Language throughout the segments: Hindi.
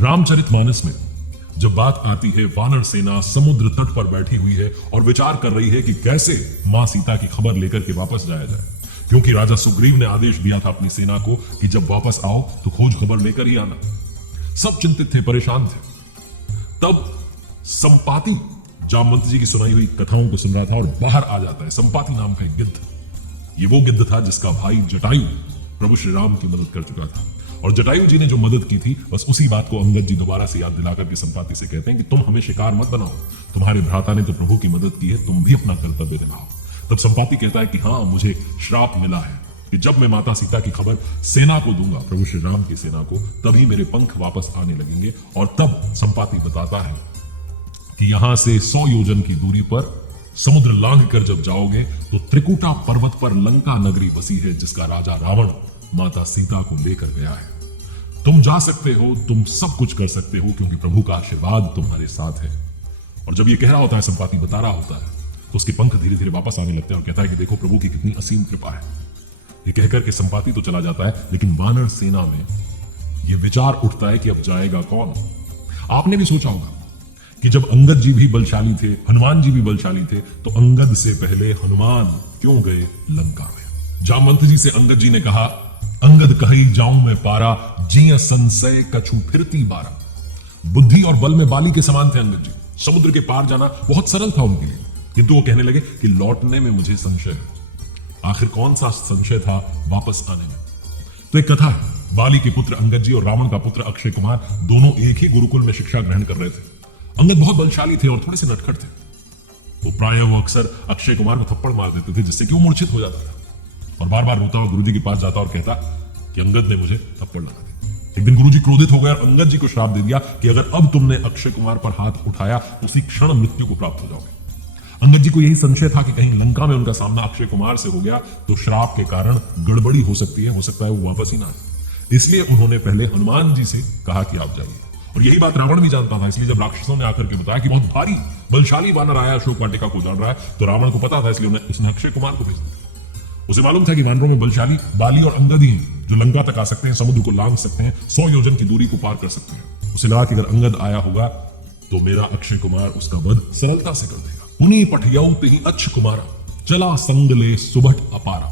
रामचरितमानस में जब बात आती है, वानर सेना समुद्र तट पर बैठी हुई है और विचार कर रही है कि कैसे मां सीता की खबर लेकर के वापस जाया जाए, क्योंकि राजा सुग्रीव ने आदेश दिया था अपनी सेना को कि जब वापस आओ तो खोज खबर लेकर ही आना। सब चिंतित थे, परेशान थे। तब संपाति जामवंत जी की सुनाई हुई कथाओं को सुन रहा था और बाहर आ जाता है संपाति नाम का एक गिद्ध। ये वो गिद्ध था जिसका भाई जटायु प्रभु श्री राम की मदद कर चुका था, और जटायु जी ने जो मदद की थी बस उसी बात को अंगद जी दोबारा से याद दिलाकर के संपाति से कहते हैं कि तुम हमें शिकार मत बनाओ, तुम्हारे भ्राता ने तो प्रभु की मदद की है, तुम भी अपना कर्तव्य निभाओ। तब संपाति कहता है कि हाँ, मुझे श्राप मिला है कि जब मैं माता सीता की खबर सेना को दूंगा, प्रभु श्री राम की सेना को, तभी मेरे पंख वापस आने लगेंगे। और तब संपाति बताता है कि यहां से 100 योजन की दूरी पर समुद्र लांघ कर जब जाओगे तो त्रिकुटा पर्वत पर लंका नगरी बसी है, जिसका राजा रावण माता सीता को लेकर गया है। तुम जा सकते हो, तुम सब कुछ कर सकते हो, क्योंकि प्रभु का आशीर्वाद तुम्हारे साथ है। और जब ये कह रहा होता है, संपाति बता रहा होता है, तो उसके पंख धीरे धीरे वापस आने लगते हैं और कहता है कि देखो प्रभु की कितनी असीम कृपा है। ये कहकर के संपाति तो चला जाता है, लेकिन वानर सेना में यह विचार उठता है कि अब जाएगा कौन। आपने भी सोचा होगा कि जब अंगद जी भी बलशाली थे, हनुमान जी भी बलशाली थे, तो अंगद से पहले हनुमान क्यों गए लंका में। जामवंत जी से अंगद जी ने कहा, अंगद कही जाऊं मैं पारा, जिय संशय कछु फिरती बारा। बुद्धि और बल में बाली के समान थे अंगद जी। समुद्र के पार जाना बहुत सरल था उनके लिए, किंतु वो कहने लगे कि लौटने में मुझे संशय है। आखिर कौन सा संशय था वापस आने में? तो एक कथा है, बाली के पुत्र अंगद जी और रावण का पुत्र अक्षय कुमार दोनों एक ही गुरुकुल में शिक्षा ग्रहण कर रहे थे। अंगद बहुत बलशाली थे और थोड़े से नटखट थे। वो प्रायः वो अक्सर अक्षय कुमार को थप्पड़ मार देते थे, जिससे कि वो मूर्छित हो जाता था और बार बार रोता हुआ गुरुजी के पास जाता और कहता कि अंगद ने मुझे थप्पड़ लगा दिया। एक दिन गुरुजी क्रोधित हो गए और अंगद जी को श्राप दे दिया कि अगर अब तुमने अक्षय कुमार पर हाथ उठाया तो उसी क्षण मृत्यु को प्राप्त हो जाओगे। अंगद जी को यही संशय था कि कहीं लंका में उनका सामना अक्षय कुमार से हो गया तो श्राप के कारण गड़बड़ी हो सकती है, हो सकता है वो वापस ही ना आए। इसलिए उन्होंने पहले हनुमान जी से कहा कि आप जाइए, और यही बात रावण भी जानता था। इसलिए जब राक्षसों ने आकर के बताया कि बहुत भारी बलशाली वानर आया अशोक वाटिका को उजाड़ रहा है, तो रावण को पता था, इसलिए उसने अक्षय कुमार को भेज दिया। उसे मालूम था कि वानरों में बलशाली बाली और अंगद ही हैं, जो लंका तक आ सकते हैं, समुद्र को लांघ सकते हैं, 100 योजन की दूरी को पार कर सकते हैं। उसे लगा कि अगर अंगद आया होगा तो मेरा अक्षय कुमार उसका वध सरलता से कर देगा। उन्हीं पठियौ तिहि अच्छ कुमारा, चला संग ले सुबह अपारा,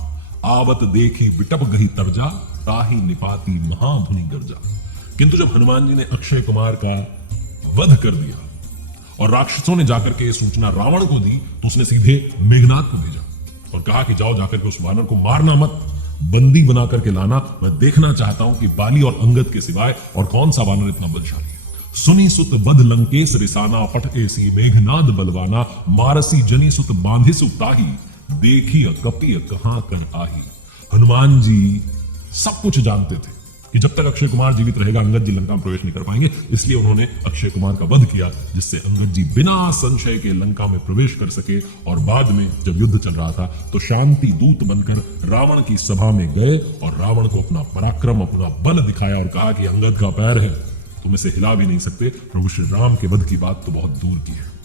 आवत देखी विटप गही तरजा, ताही निपाती महाभुनि गर्जा। किंतु जब हनुमान जी ने अक्षय कुमार का वध कर दिया और राक्षसों ने जाकर के सूचना रावण को दी, तो उसने सीधे मेघनाद को भेजा और कहा कि जाओ जाकर के उस वानर को मारना मत, बंदी बना करके लाना। मैं देखना चाहता हूं कि बाली और अंगद के सिवाय और कौन सा वानर इतना बलशाली है। सुनी सुत बध लंकेश रिसाना, पट ऐसी मेघनाद बलवाना, मारसी जनी सुत बांधि सुताही, देखी कपि कहां कर आही। हनुमान जी सब कुछ जानते थे कि जब तक अक्षय कुमार जीवित रहेगा अंगद जी लंका में प्रवेश नहीं कर पाएंगे, इसलिए उन्होंने अक्षय कुमार का वध किया, जिससे अंगद जी बिना संशय के लंका में प्रवेश कर सके। और बाद में जब युद्ध चल रहा था तो शांति दूत बनकर रावण की सभा में गए और रावण को अपना पराक्रम, अपना बल दिखाया और कहा कि अंगद का पैर है, तुम इसे हिला भी नहीं सकते। प्रभु श्री राम के वध की बात तो बहुत दूर की है।